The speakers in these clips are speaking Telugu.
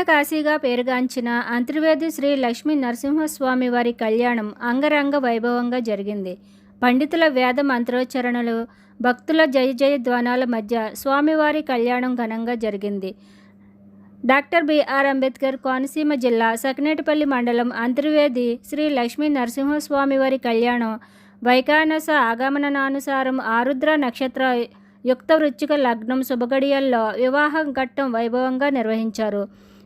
కళ్యాణ కాశీగా పేరుగాంచిన అంతర్వేది శ్రీ లక్ష్మీ నరసింహస్వామి వారి కళ్యాణం అంగరంగ వైభవంగా జరిగింది. పండితుల వేద మంత్రోచ్చరణలు, భక్తుల జయ జయ ధ్వానాల మధ్య స్వామివారి కళ్యాణం ఘనంగా జరిగింది. డాక్టర్ బిఆర్ అంబేద్కర్ కోనసీమ జిల్లా సకినేటిపల్లి మండలం అంతర్వేది శ్రీ లక్ష్మీ నరసింహస్వామి వారి కళ్యాణం వైకానస ఆగమనానుసారం ఆరుద్ర నక్షత్ర యుక్త వృశ్చిక లగ్నం శుభగడియల్లో వివాహ ఘట్టం వైభవంగా నిర్వహించారు.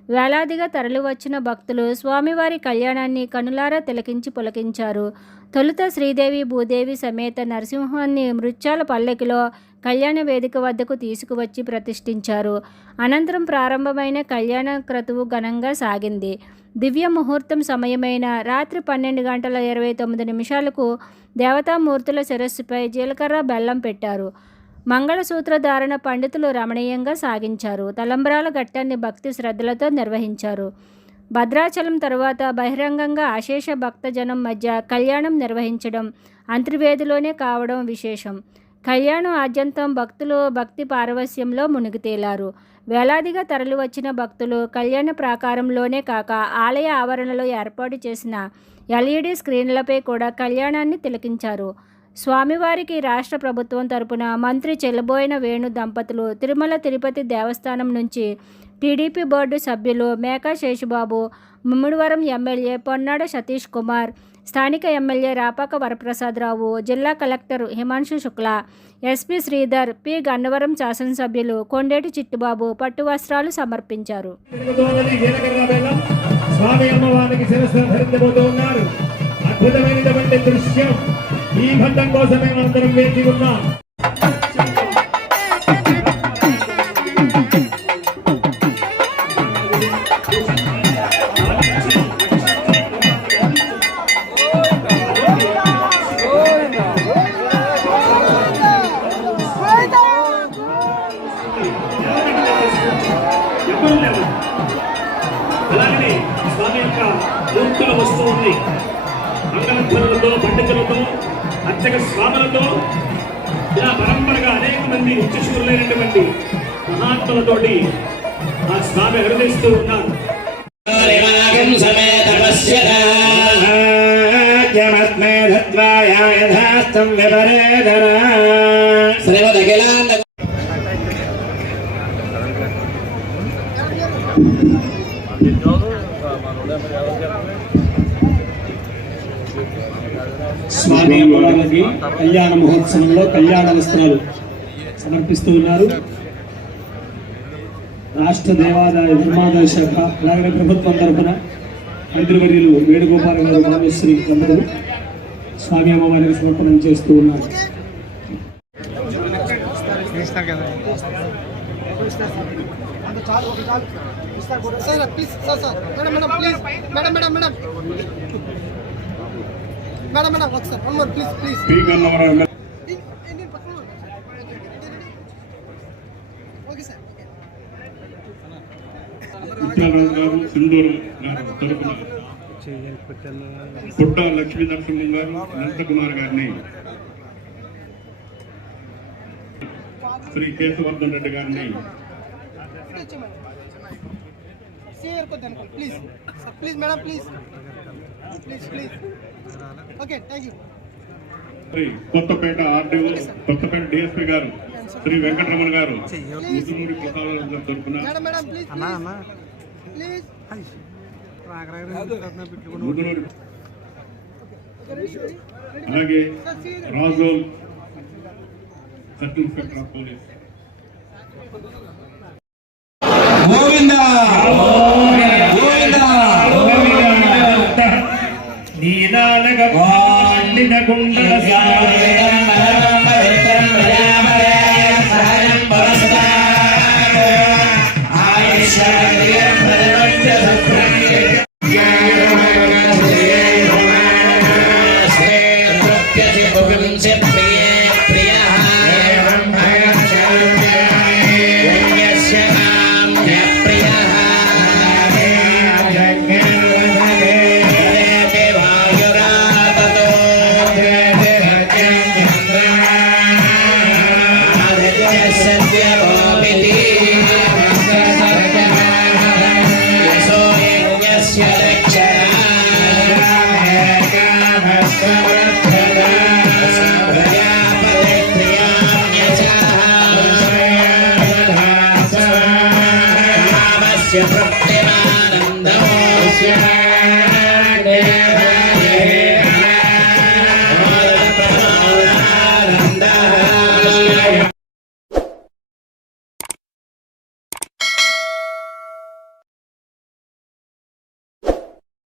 వేలాదిగా తరలివచ్చిన భక్తులు స్వామివారి కళ్యాణాన్ని కనులారా తిలకించి పులకించారు. తొలుత శ్రీదేవి భూదేవి సమేత నరసింహాన్ని మృత్యాల పల్లకిలో కళ్యాణ వేదిక వద్దకు తీసుకువచ్చి ప్రతిష్ఠించారు. అనంతరం ప్రారంభమైన కళ్యాణ క్రతువు ఘనంగా సాగింది. దివ్య ముహూర్తం సమయమైన రాత్రి 12:29 దేవతామూర్తుల శిరస్సుపై జీలకర్ర బెల్లం పెట్టారు. మంగళసూత్ర ధారణ పండితులు రమణీయంగా సాగించారు. తలంబ్రాల ఘట్టాన్ని భక్తి శ్రద్ధలతో నిర్వహించారు. భద్రాచలం తరువాత బహిరంగంగా అశేష భక్తజనం మధ్య కళ్యాణం నిర్వహించడం అంతర్వేదిలోనే కావడం విశేషం. కళ్యాణం ఆద్యంతం భక్తులు భక్తి పారవస్యంలో మునిగితేలారు. వేలాదిగా తరలివచ్చిన భక్తులు కళ్యాణ ప్రాకారంలోనే కాక ఆలయ ఆవరణలో ఏర్పాటు చేసిన ఎల్ఈడి స్క్రీన్లపై కూడా కళ్యాణాన్ని తిలకించారు. స్వామివారికి రాష్ట్ర ప్రభుత్వం తరపున మంత్రి చెల్లబోయిన వేణు దంపతులు, తిరుమల తిరుపతి దేవస్థానం నుంచి టీడీపీ బోర్డు సభ్యులు మేకా శేషుబాబు, ముమ్మిడివరం ఎమ్మెల్యే పొన్నాడ సతీష్ కుమార్, స్థానిక ఎమ్మెల్యే రాపాక వరప్రసాదరావు, జిల్లా collector Himanshu Shukla, SP Sridhar, P Gannavaram శాసనసభ్యులు కొండేటి చిట్టుబాబు పట్టు వస్త్రాలు సమర్పించారు. అద్భుతమైనటువంటి దృశ్యం. ఈ ఘట్టం కోసమే మనందరం వేచి ఉన్నాం. అలాగే స్వామి యొక్క మూర్తుల వస్తువుల్ని మంగళధ్వనులతో, పండితులతో, అర్చక స్వాములతో ఇలా పరంపరగా అనేక మంది ఉచ్చశూరులైనటువంటి మహాత్ములతోటి ఆ స్వామి హృదయిస్తూ ఉన్నారు. స్వామి అమ్మవారికి కళ్యాణ మహోత్సవంలో కళ్యాణ వస్త్రాలు సమర్పిస్తూ ఉన్నారు. రాష్ట్ర దేవాదాయ ధర్మాదాయ శాఖ అలాగే ప్రభుత్వం తరఫున మంత్రివర్యులు వేణుగోపాల్ గారు, రామేశ్వరి దంపతులు స్వామి అమ్మవారికి సమర్పణం చేస్తూ ఉన్నారు. పుట్ట లక్ష్మీ నరసింహం గారు, అనంతకుమార్ గారిని, శ్రీ కేశవర్ధన్ రెడ్డి గారిని, కొత్తపేట ఆర్డీఓ, కొత్తపేట డిఎస్పీ గారు శ్రీ వెంకటరమణ గారు, ముద్దుమూడి ప్రసాద తరఫున అలాగే Razole sub inspector of police క్షేత్ర